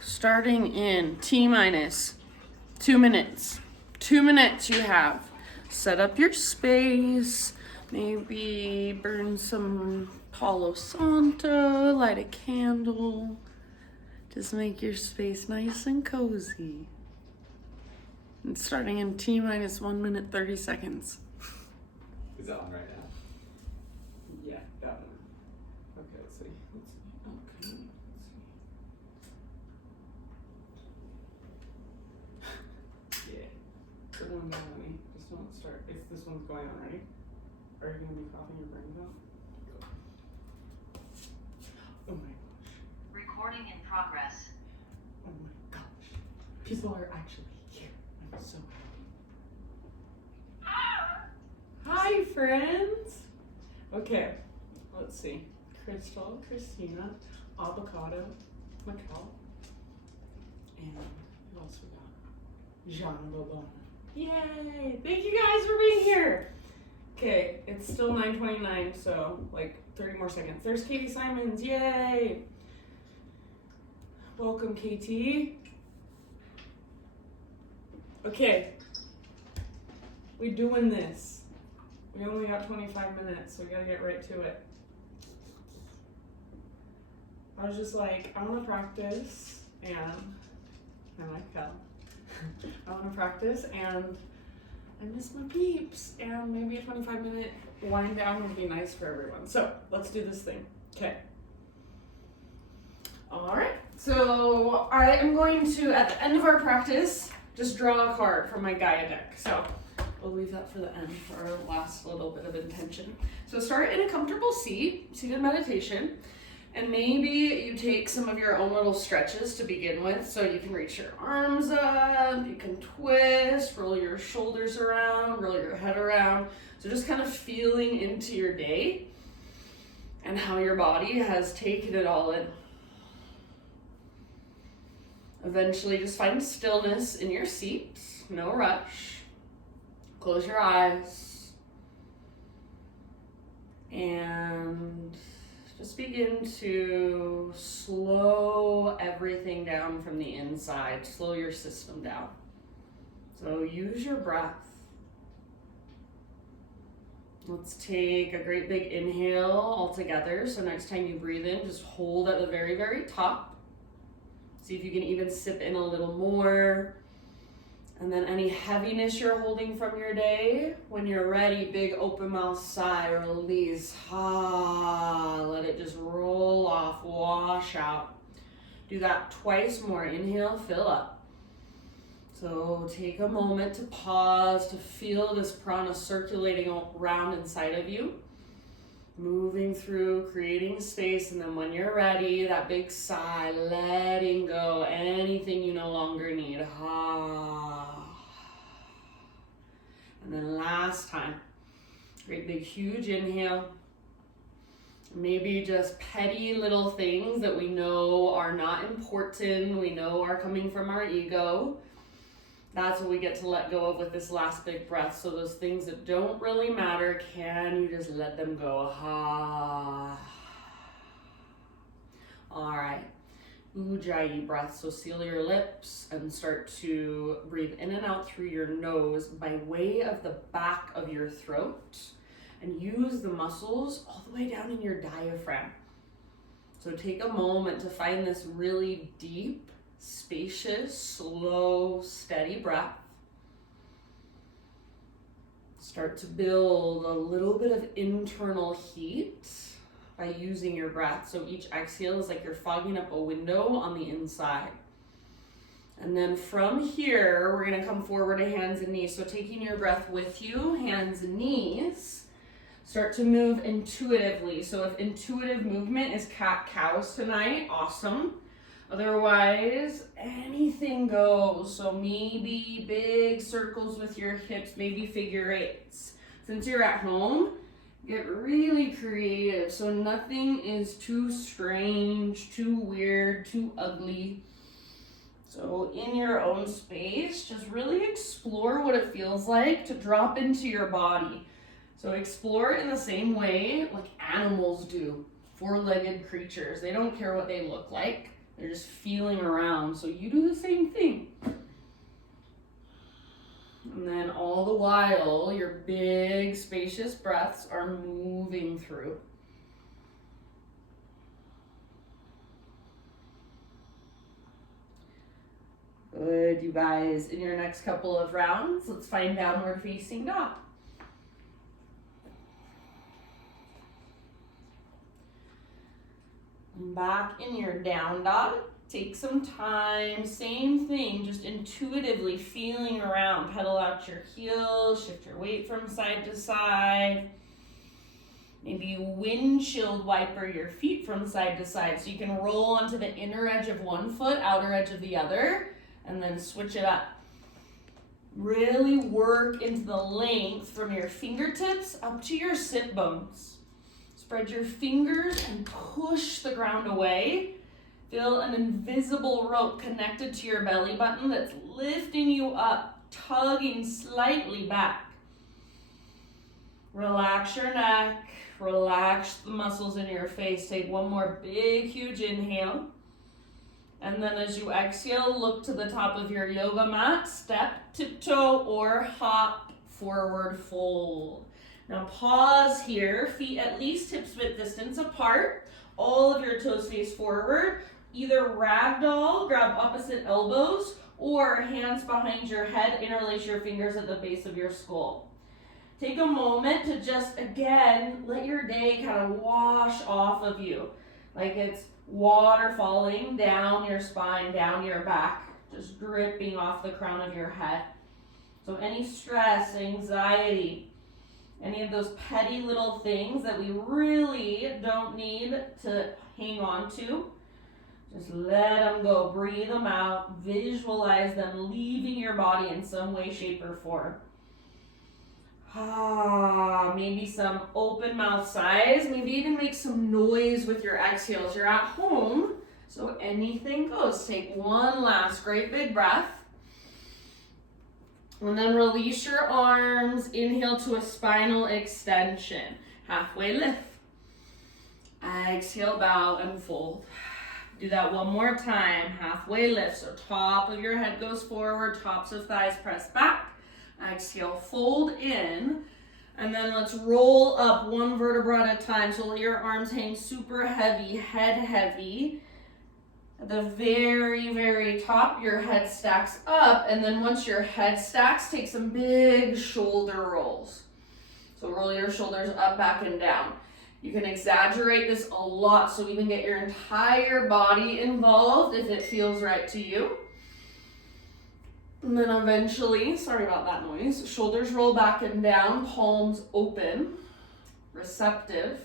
Starting in T-minus 2 minutes. 2 minutes you have. Set up your space. Maybe burn some Palo Santo, light a candle. Just make your space nice and cozy. And starting in T-minus 1 minute, 30 seconds. Is that on right now? Yeah, that one. Okay, let's see. Okay, let's see. Yeah. Put one down on me. Just don't start. This one's going on, right? Are you going to be coughing your brains out? Oh my gosh. Recording in progress. Oh my gosh. People are actually here. I'm so happy. Hi, friends. Okay, let's see. Crystal, Christina, Avocado, Mikel, and who else we got? Jean Bobon. Yay! Thank you guys for being here. Okay, it's still 9:29, so like 30 more seconds. There's Katie Simons. Yay! Welcome, KT. Okay, we doing this. We only got 25 minutes, so we gotta get right to it. I was just like, I want to practice, and I fell. I want to practice, and I miss my peeps, and maybe a 25-minute wind down would be nice for everyone. So let's do this thing. Okay. All right. So I am going to, at the end of our practice, just draw a card from my Gaia deck. So we'll leave that for the end for our last little bit of intention. So start in a comfortable seat, seated meditation. And maybe you take some of your own little stretches to begin with. So you can reach your arms up, you can twist, roll your shoulders around, roll your head around. So just kind of feeling into your day and how your body has taken it all in. Eventually just find stillness in your seat, no rush. Close your eyes. And just begin to slow everything down from the inside. Slow your system down. So use your breath. Let's take a great big inhale all together. So next time you breathe in, just hold at the very, very top. See if you can even sip in a little more. And then any heaviness you're holding from your day, when you're ready, big open mouth sigh, release. Let it just roll off, wash out. Do that twice more. Inhale, fill up. So take a moment to pause, to feel this prana circulating around inside of you. Moving through, creating space, and then when you're ready, that big sigh, letting go anything you no longer need. And then last time, great big huge inhale. Maybe just petty little things that we know are not important, we know are coming from our ego. That's what we get to let go of with this last big breath. So those things that don't really matter, can you just let them go? All right. Ujjayi breath. So seal your lips and start to breathe in and out through your nose by way of the back of your throat, and use the muscles all the way down in your diaphragm. So take a moment to find this really deep, spacious, slow, steady breath. Start to build a little bit of internal heat by using your breath. So each exhale is like you're fogging up a window on the inside. And then from here, we're gonna come forward to hands and knees. So taking your breath with you, hands and knees, start to move intuitively. So if intuitive movement is cat-cows tonight, awesome. Otherwise, anything goes. So maybe big circles with your hips, maybe figure eights. Since you're at home, get really creative. So nothing is too strange, too weird, too ugly. So in your own space, just really explore what it feels like to drop into your body. So explore in the same way like animals do, four-legged creatures. They don't care what they look like. They're just feeling around. So you do the same thing. And then all the while, your big, spacious breaths are moving through. Good, you guys. In your next couple of rounds, let's find downward facing dog. Back in your down dog. Take some time, same thing, just intuitively feeling around. Pedal out your heels, shift your weight from side to side. Maybe windshield wiper your feet from side to side so you can roll onto the inner edge of one foot, outer edge of the other, and then switch it up. Really work into the length from your fingertips up to your sit bones. Spread your fingers and push the ground away. Feel an invisible rope connected to your belly button that's lifting you up, tugging slightly back. Relax your neck, relax the muscles in your face. Take one more big, huge inhale. And then as you exhale, look to the top of your yoga mat, step, tiptoe, or hop, forward fold. Now pause here, feet at least hips width distance apart, all of your toes face forward. Either ragdoll, grab opposite elbows, or hands behind your head, interlace your fingers at the base of your skull. Take a moment to just, again, let your day kind of wash off of you. Like it's water falling down your spine, down your back, just dripping off the crown of your head. So any stress, anxiety, any of those petty little things that we really don't need to hang on to, just let them go, breathe them out, visualize them leaving your body in some way, shape, or form. Maybe some open mouth sighs, maybe even make some noise with your exhales. You're at home, so anything goes. Take one last great big breath. And then release your arms, inhale to a spinal extension. Halfway lift. Exhale, bow and fold. Do that one more time, halfway lift. So top of your head goes forward, tops of thighs press back. Exhale, fold in. And then let's roll up one vertebra at a time. So let your arms hang super heavy, head heavy. At the very, very top, your head stacks up. And then once your head stacks, take some big shoulder rolls. So roll your shoulders up, back, and down. You can exaggerate this a lot so even get your entire body involved if it feels right to you. And then eventually, sorry about that noise, shoulders roll back and down, palms open, receptive.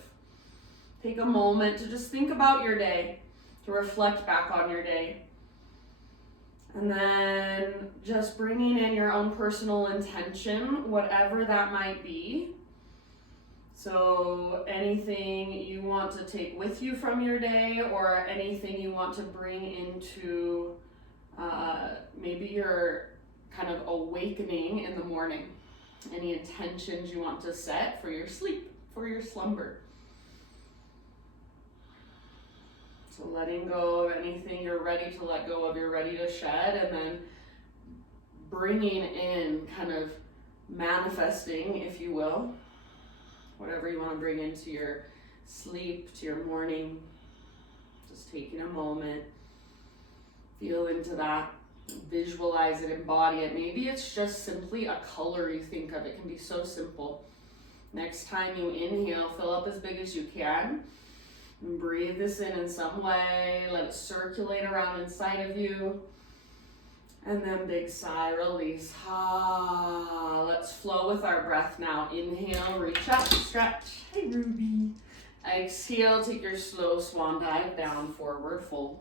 Take a moment to just think about your day, to reflect back on your day. And then just bringing in your own personal intention, whatever that might be. So anything you want to take with you from your day or anything you want to bring into maybe your kind of awakening in the morning. Any intentions you want to set for your sleep, for your slumber. So letting go of anything you're ready to let go of, you're ready to shed, and then bringing in, kind of manifesting, if you will, whatever you want to bring into your sleep, to your morning. Just taking a moment, feel into that, visualize it, embody it. Maybe it's just simply a color you think of. It can be so simple. Next time you inhale, fill up as big as you can. And breathe this in some way. Let it circulate around inside of you. And then big sigh, release. Let's flow with our breath now. Inhale, reach up, stretch. Hey, Ruby. Exhale, take your slow swan dive down, forward fold.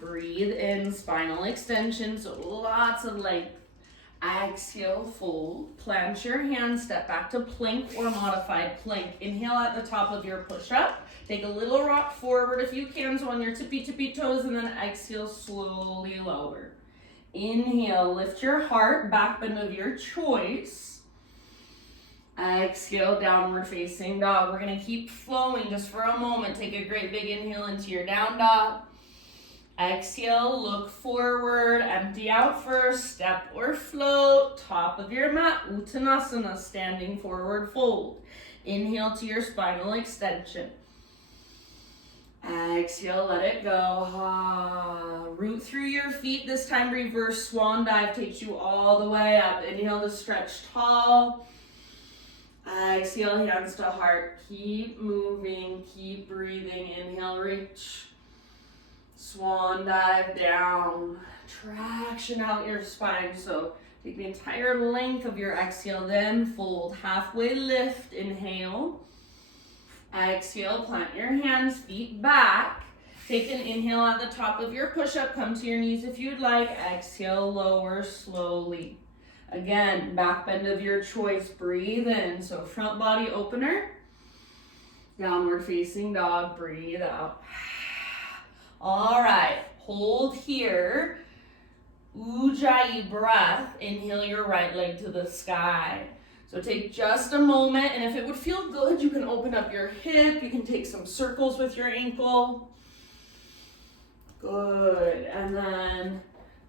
Breathe in, spinal extension, so lots of length. Exhale, fold. Plant your hands, step back to plank or modified plank. Inhale at the top of your push-up. Take a little rock forward if you can, so on your tippy toes, and then exhale, slowly lower. Inhale, lift your heart, back bend of your choice. Exhale, downward facing dog. We're gonna keep flowing just for a moment. Take a great big inhale into your down dog. Exhale, look forward, empty out first, step or float, top of your mat, Uttanasana, standing forward fold. Inhale to your spinal extension. Exhale, let it go. Root through your feet. This time, reverse swan dive takes you all the way up. Inhale to stretch tall. Exhale, hands to heart. Keep moving, keep breathing. Inhale, reach. Swan dive down. Traction out your spine. So take the entire length of your exhale, then fold. Halfway lift, inhale. Exhale, plant your hands, feet back. Take an inhale at the top of your push-up. Come to your knees if you'd like. Exhale, lower slowly. Again, back bend of your choice. Breathe in. So front body opener. Downward facing dog. Breathe out. All right, hold here. Ujjayi breath. Inhale your right leg to the sky. So take just a moment, and if it would feel good, you can open up your hip. You can take some circles with your ankle. Good. And then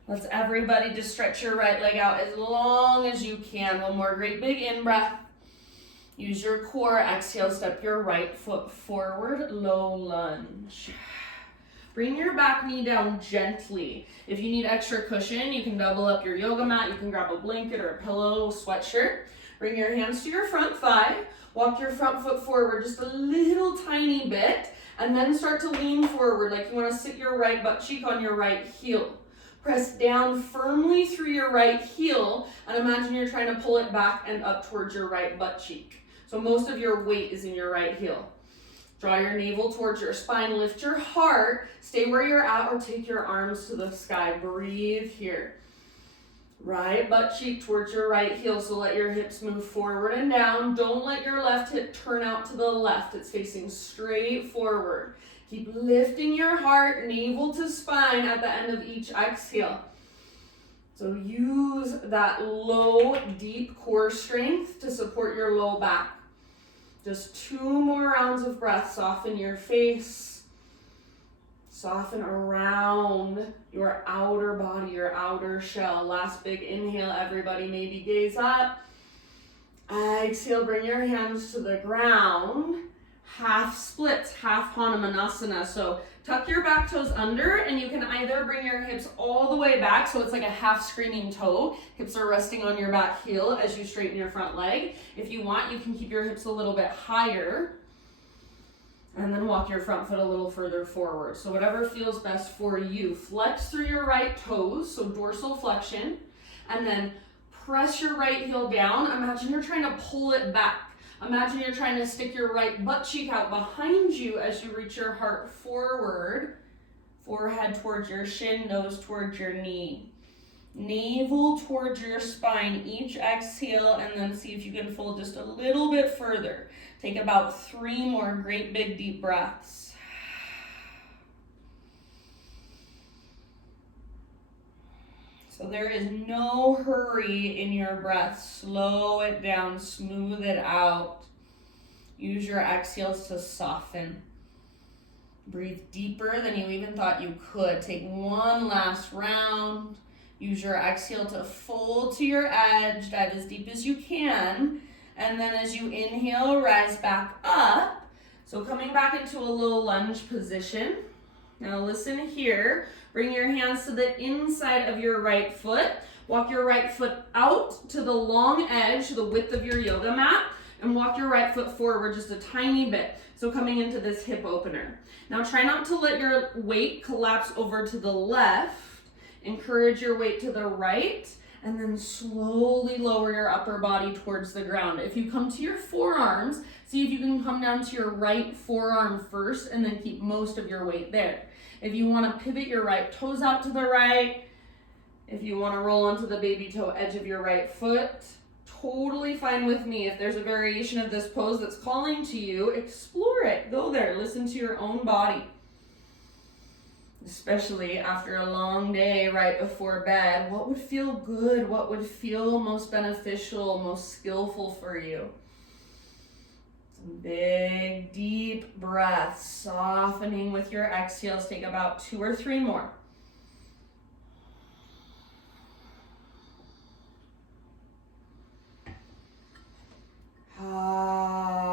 let's everybody just stretch your right leg out as long as you can. One more great big in-breath. Use your core. Exhale, step your right foot forward, low lunge. Bring your back knee down gently. If you need extra cushion, you can double up your yoga mat. You can grab a blanket or a pillow, sweatshirt. Bring your hands to your front thigh. Walk your front foot forward just a little tiny bit, and then start to lean forward like you want to sit your right butt cheek on your right heel. Press down firmly through your right heel, and imagine you're trying to pull it back and up towards your right butt cheek. So most of your weight is in your right heel. Draw your navel towards your spine, lift your heart, stay where you're at, or take your arms to the sky. Breathe here. Right butt cheek towards your right heel, so let your hips move forward and down. Don't let your left hip turn out to the left. It's facing straight forward. Keep lifting your heart, navel to spine at the end of each exhale. So use that low, deep core strength to support your low back. Just 2 more rounds of breath. Soften your face. Soften around your outer body, your outer shell. Last big inhale, everybody maybe gaze up. Exhale, bring your hands to the ground. Half splits, half Hanumanasana. So tuck your back toes under, and you can either bring your hips all the way back, so it's like a half screaming toe. Hips are resting on your back heel as you straighten your front leg. If you want, you can keep your hips a little bit higher, and then walk your front foot a little further forward. So whatever feels best for you. Flex through your right toes, so dorsal flexion, and then press your right heel down. Imagine you're trying to pull it back. Imagine you're trying to stick your right butt cheek out behind you as you reach your heart forward. Forehead towards your shin, nose towards your knee. Navel towards your spine. Each exhale, and then see if you can fold just a little bit further. Take about 3 more great big deep breaths. So there is no hurry in your breath. Slow it down, smooth it out. Use your exhales to soften. Breathe deeper than you even thought you could. Take 1 last round. Use your exhale to fold to your edge. Dive as deep as you can. And then as you inhale, rise back up. So coming back into a low lunge position. Now listen here. Bring your hands to the inside of your right foot. Walk your right foot out to the long edge, the width of your yoga mat, and walk your right foot forward just a tiny bit. So coming into this hip opener. Now try not to let your weight collapse over to the left. Encourage your weight to the right, and then slowly lower your upper body towards the ground. If you come to your forearms, see if you can come down to your right forearm first, and then keep most of your weight there. If you want to pivot your right toes out to the right, if you want to roll onto the baby toe edge of your right foot, totally fine with me. If there's a variation of this pose that's calling to you, explore it. Go there. Listen to your own body. Especially after a long day right before bed, what would feel good? What would feel most beneficial, most skillful for you? Some big, deep breaths, softening with your exhales. Take about 2 or 3 more.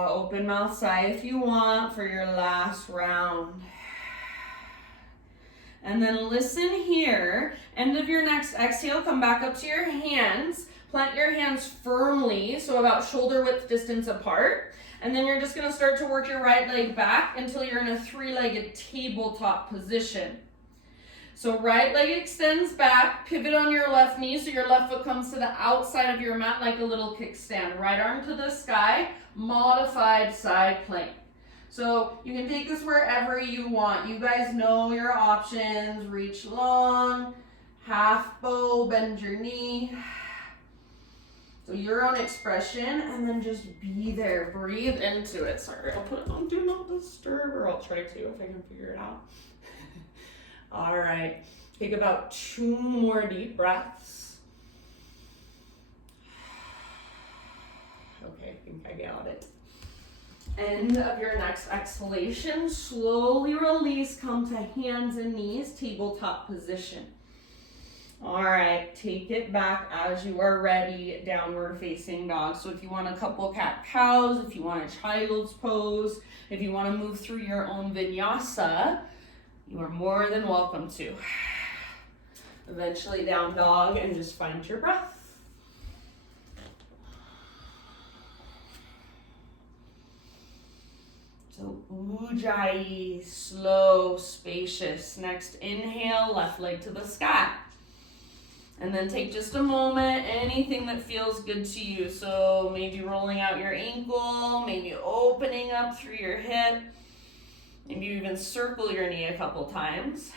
Open mouth sigh if you want for your last round. And then listen here. End of your next exhale, come back up to your hands. Plant your hands firmly, so about shoulder width distance apart. And then you're just gonna start to work your right leg back until you're in a 3-legged tabletop position. So right leg extends back, pivot on your left knee so your left foot comes to the outside of your mat like a little kickstand. Right arm to the sky, modified side plank. So you can take this wherever you want. You guys know your options. Reach long, half bow, bend your knee. So your own expression, and then just be there. Breathe into it. Sorry, I'll put it on Do Not Disturb, or I'll try to if I can figure it out. All right, take about 2 more deep breaths. Okay, I think I got it. End of your next exhalation, slowly release, come to hands and knees, tabletop position. All right, take it back as you are ready, downward facing dog. So if you want a couple cat-cows, if you want a child's pose, if you want to move through your own vinyasa, you are more than welcome to. Eventually down dog and just find your breath. So Ujjayi, slow, spacious. Next inhale, left leg to the sky. And then take just a moment, anything that feels good to you. So maybe rolling out your ankle, maybe opening up through your hip. Maybe you even circle your knee a couple times.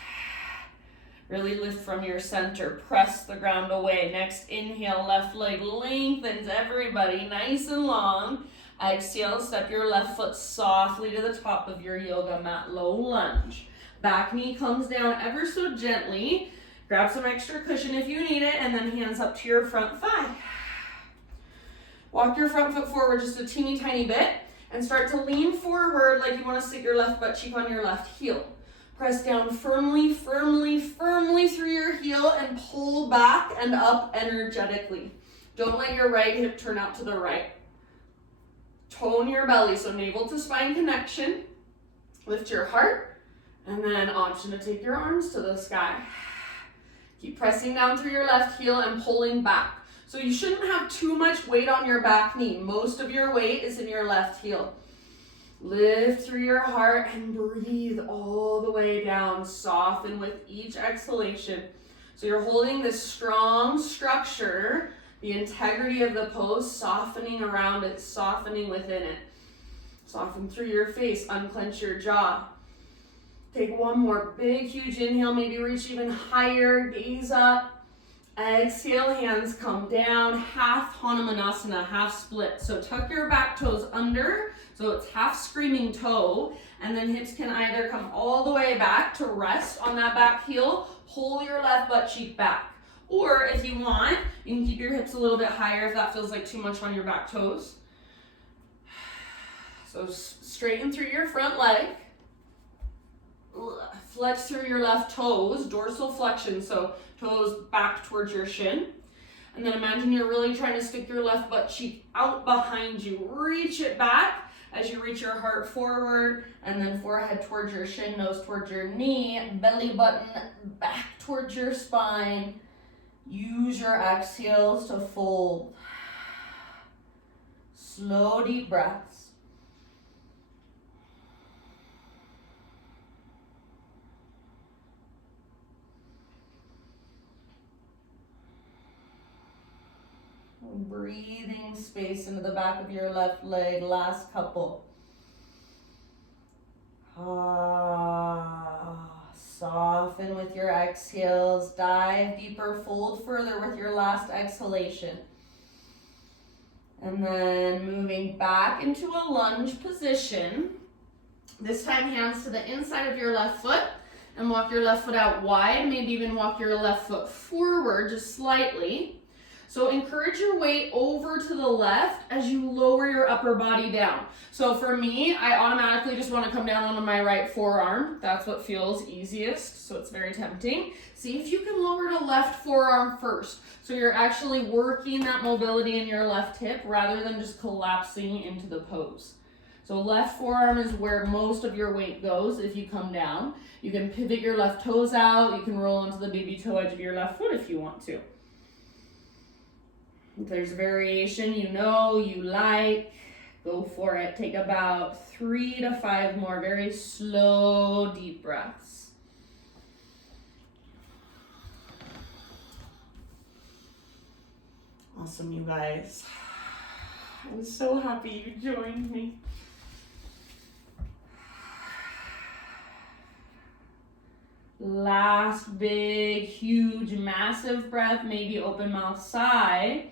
Really lift from your center, press the ground away. Next inhale, left leg lengthens, everybody, nice and long. Exhale, step your left foot softly to the top of your yoga mat, low lunge. Back knee comes down ever so gently. Grab some extra cushion if you need it, and then hands up to your front thigh. Walk your front foot forward just a teeny tiny bit, and start to lean forward like you want to sit your left butt cheek on your left heel. Press down firmly, firmly, firmly through your heel and pull back and up energetically. Don't let your right hip turn out to the right. Tone your belly, so navel to spine connection. Lift your heart, and then option to take your arms to the sky. Keep pressing down through your left heel and pulling back. So you shouldn't have too much weight on your back knee. Most of your weight is in your left heel. Lift through your heart and breathe all the way down. Soften with each exhalation. So you're holding this strong structure, the integrity of the pose, softening around it, softening within it. Soften through your face, unclench your jaw. Take one more big, huge inhale, maybe reach even higher, gaze up. Exhale, hands come down, half Hanumanasana, half split. So tuck your back toes under, so it's half screaming toe, and then hips can either come all the way back to rest on that back heel, pull your left butt cheek back. Or if you want, you can keep your hips a little bit higher if that feels like too much on your back toes. So straighten through your front leg. Flex through your left toes, dorsal flexion, so toes back towards your shin. And then imagine you're really trying to stick your left butt cheek out behind you. Reach it back as you reach your heart forward, and then forehead towards your shin, nose towards your knee, belly button back towards your spine. Use your exhales to fold. Slow, deep breaths. Breathing space into the back of your left leg, last couple. Soften with your exhales, dive deeper, fold further with your last exhalation. And then moving back into a lunge position. This time hands to the inside of your left foot, and walk your left foot out wide. Maybe even walk your left foot forward just slightly. So encourage your weight over to the left as you lower your upper body down. So for me, I automatically just want to come down onto my right forearm. That's what feels easiest, so it's very tempting. See if you can lower the left forearm first. So you're actually working that mobility in your left hip rather than just collapsing into the pose. So left forearm is where most of your weight goes if you come down. You can pivot your left toes out. You can roll onto the baby toe edge of your left foot if you want to. If there's variation you know, you like, go for it. Take about 3 to 5 more very slow, deep breaths. Awesome, you guys. I'm so happy you joined me. Last big, huge, massive breath, maybe open mouth sigh.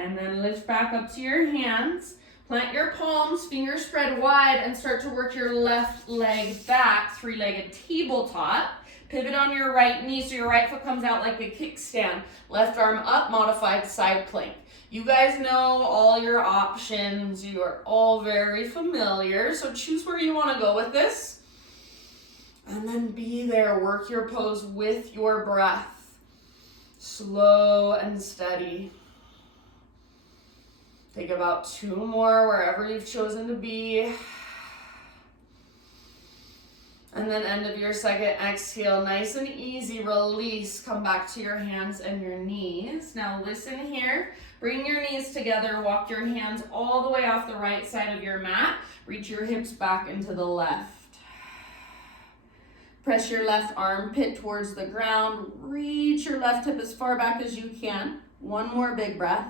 And then lift back up to your hands. Plant your palms, fingers spread wide, and start to work your left leg back, three-legged tabletop. Pivot on your right knee so your right foot comes out like a kickstand. Left arm up, modified side plank. You guys know all your options. You are all very familiar, so choose where you want to go with this. And then be there. Work your pose with your breath. Slow and steady. Take about 2 more wherever you've chosen to be. And then end of your second exhale, nice and easy, release. Come back to your hands and your knees. Now listen here. Bring your knees together. Walk your hands all the way off the right side of your mat. Reach your hips back into the left. Press your left armpit towards the ground. Reach your left hip as far back as you can. 1 more big breath.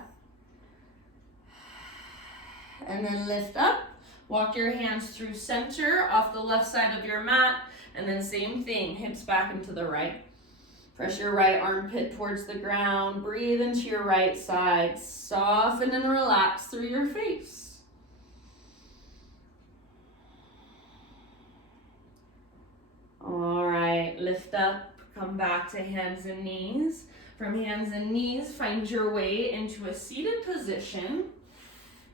And then lift up. Walk your hands through center off the left side of your mat. And then same thing, hips back into the right. Press your right armpit towards the ground. Breathe into your right side. Soften and relax through your face. All right, lift up, come back to hands and knees. From hands and knees, find your way into a seated position.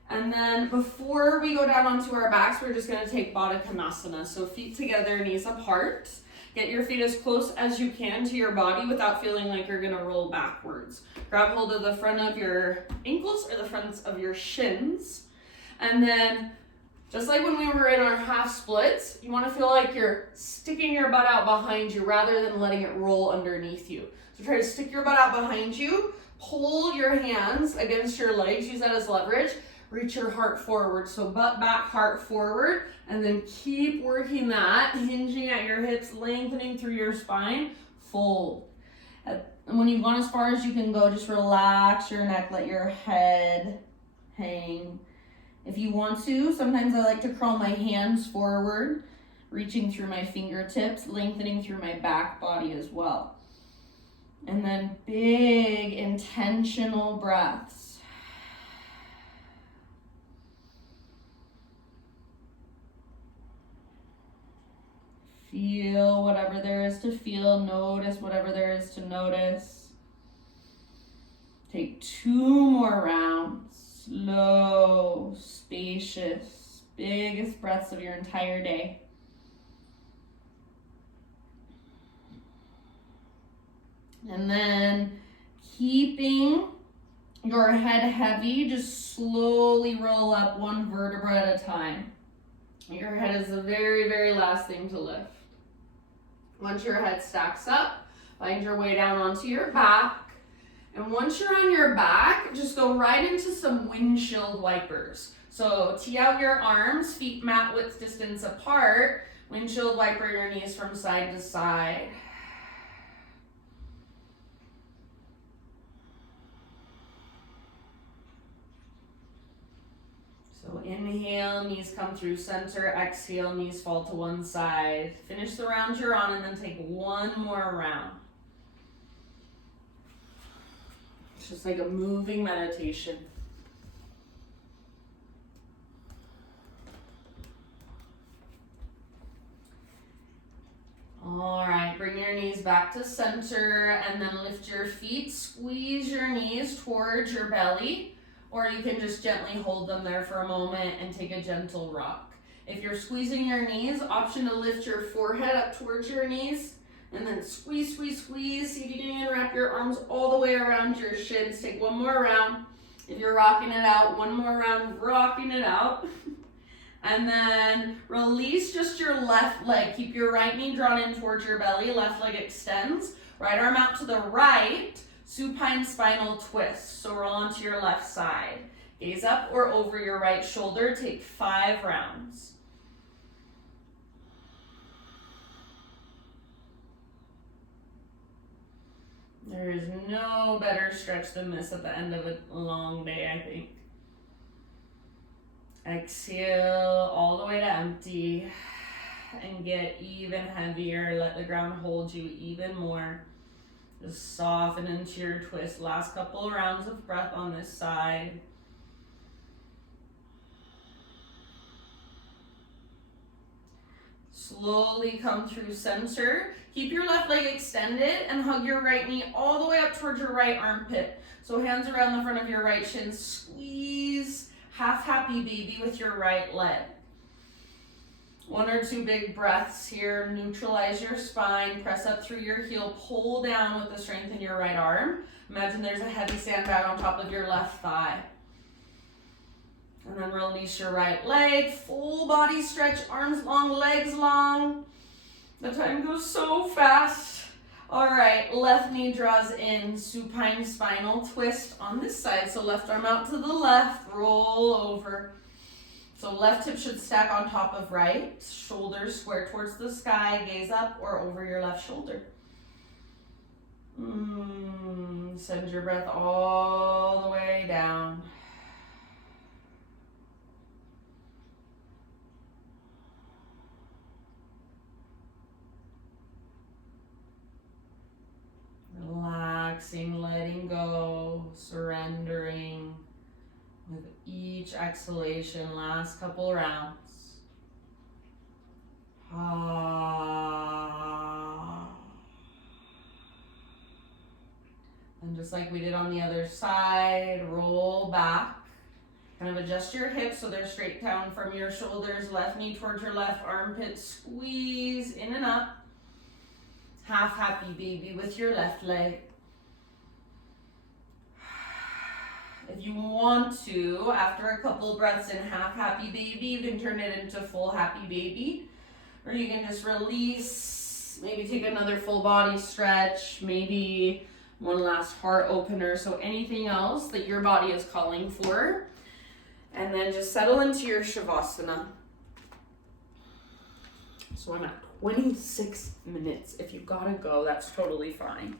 And then before we go down onto our backs, we're just gonna take Badakhanasana. So feet together, knees apart. Get your feet as close as you can to your body without feeling like you're gonna roll backwards. Grab hold of the front of your ankles or the fronts of your shins. And then just like when we were in our half splits, you want to feel like you're sticking your butt out behind you rather than letting it roll underneath you. So try to stick your butt out behind you, pull your hands against your legs, use that as leverage, reach your heart forward. So butt back, heart forward, and then keep working that, hinging at your hips, lengthening through your spine, fold. And when you've gone as far as you can go, just relax your neck, let your head hang. If you want to, sometimes I like to crawl my hands forward, reaching through my fingertips, lengthening through my back body as well. And then big, intentional breaths. Feel whatever there is to feel, notice whatever there is to notice. Take 2 more rounds. Slow, spacious, biggest breaths of your entire day. And then keeping your head heavy, just slowly roll up 1 vertebra at a time. Your head is the very, very last thing to lift. Once your head stacks up, find your way down onto your back. And once you're on your back, just go right into some windshield wipers. So tee out your arms, feet mat width distance apart. Windshield wiper your knees from side to side. So inhale, knees come through center. Exhale, knees fall to one side. Finish the round you're on and then take 1 more round. It's just like a moving meditation. to center and then lift your feet. Squeeze your knees towards your belly, or you can just gently hold them there for a moment and take a gentle rock. If you're squeezing your knees, option to lift your forehead up towards your knees and then squeeze, squeeze, squeeze. See if you can even wrap your arms all the way around your shins. Take one more round. If you're rocking it out, one more round, rocking it out. And then release just your left leg. Keep your right knee drawn in towards your belly. Left leg extends. Right arm out to the right. Supine spinal twist. So roll onto your left side. Gaze up or over your right shoulder. Take 5 rounds. There is no better stretch than this at the end of a long day, I think. Exhale all the way to empty and get even heavier. Let the ground hold you even more. Just soften into your twist. Last couple rounds of breath on this side. Slowly come through center. Keep your left leg extended and hug your right knee all the way up towards your right armpit. So hands around the front of your right shin. Squeeze half happy baby with your right leg. 1 or 2 big breaths here. Neutralize your spine. Press up through your heel. Pull down with the strength in your right arm. Imagine there's a heavy sandbag on top of your left thigh. And then release your right leg. Full body stretch. Arms long, legs long. The time goes so fast. All right, left knee draws in, supine spinal twist on this side. So left arm out to the left, roll over. So left hip should stack on top of right, shoulders square towards the sky, gaze up or over your left shoulder. Send your breath all the way down. Relaxing, letting go, surrendering with each exhalation. Last couple rounds. And just like we did on the other side, roll back. Kind of adjust your hips so they're straight down from your shoulders. Left knee towards your left armpit. Squeeze in and up. Half happy baby with your left leg. If you want to, after a couple breaths in half happy baby, you can turn it into full happy baby. Or you can just release, maybe take another full body stretch, maybe one last heart opener. So anything else that your body is calling for. And then just settle into your Shavasana. So I'm at 26 minutes. If you've got to go, that's totally fine.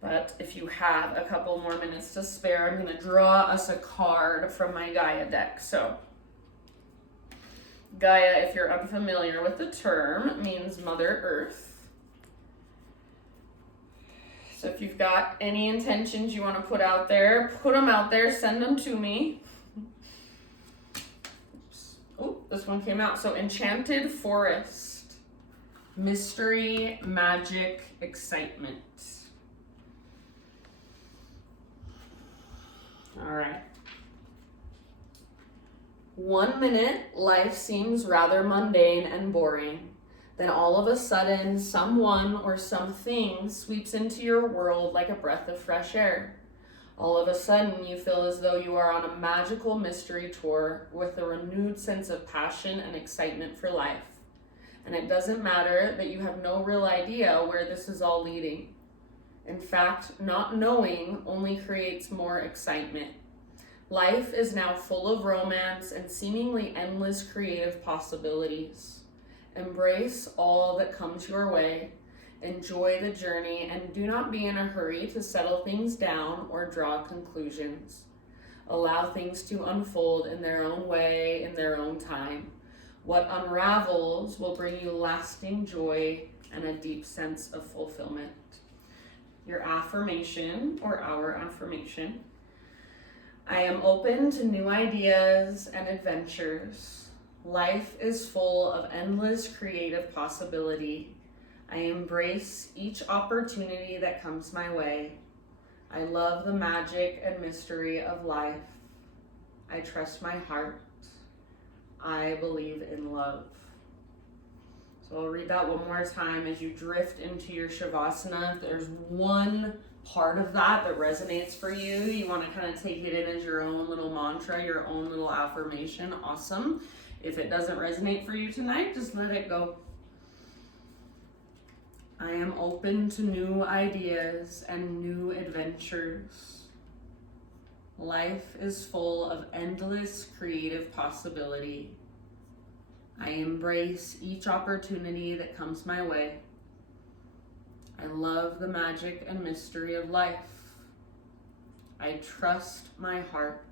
But if you have a couple more minutes to spare, I'm going to draw us a card from my Gaia deck. So Gaia, if you're unfamiliar with the term, means Mother Earth. So if you've got any intentions you want to put out there, put them out there, send them to me. Oops. Oh, this one came out. So Enchanted Forest. Mystery, magic, excitement. All right. 1 minute, life seems rather mundane and boring. Then all of a sudden, someone or something sweeps into your world like a breath of fresh air. All of a sudden, you feel as though you are on a magical mystery tour with a renewed sense of passion and excitement for life. And it doesn't matter that you have no real idea where this is all leading. In fact, not knowing only creates more excitement. Life is now full of romance and seemingly endless creative possibilities. Embrace all that comes your way. Enjoy the journey and do not be in a hurry to settle things down or draw conclusions. Allow things to unfold in their own way, in their own time. What unravels will bring you lasting joy and a deep sense of fulfillment. Your affirmation, or our affirmation. I am open to new ideas and adventures. Life is full of endless creative possibility. I embrace each opportunity that comes my way. I love the magic and mystery of life. I trust my heart. I believe in love. So I'll read that one more time as you drift into your Shavasana. If there's one part of that that resonates for you, you want to kind of take it in as your own little mantra, your own little affirmation, awesome. If it doesn't resonate for you tonight, just let it go. I am open to new ideas and new adventures. Life is full of endless creative possibility. I embrace each opportunity that comes my way. I love the magic and mystery of life. I trust my heart.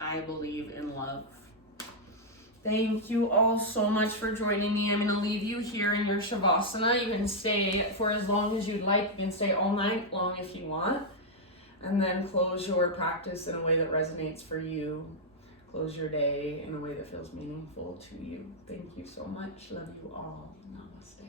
I believe in love. Thank you all so much for joining me. I'm going to leave you here in your Shavasana. You can stay for as long as you'd like. You can stay all night long if you want. And then close your practice in a way that resonates for you. Close your day in a way that feels meaningful to you. Thank you so much. Love you all. Namaste.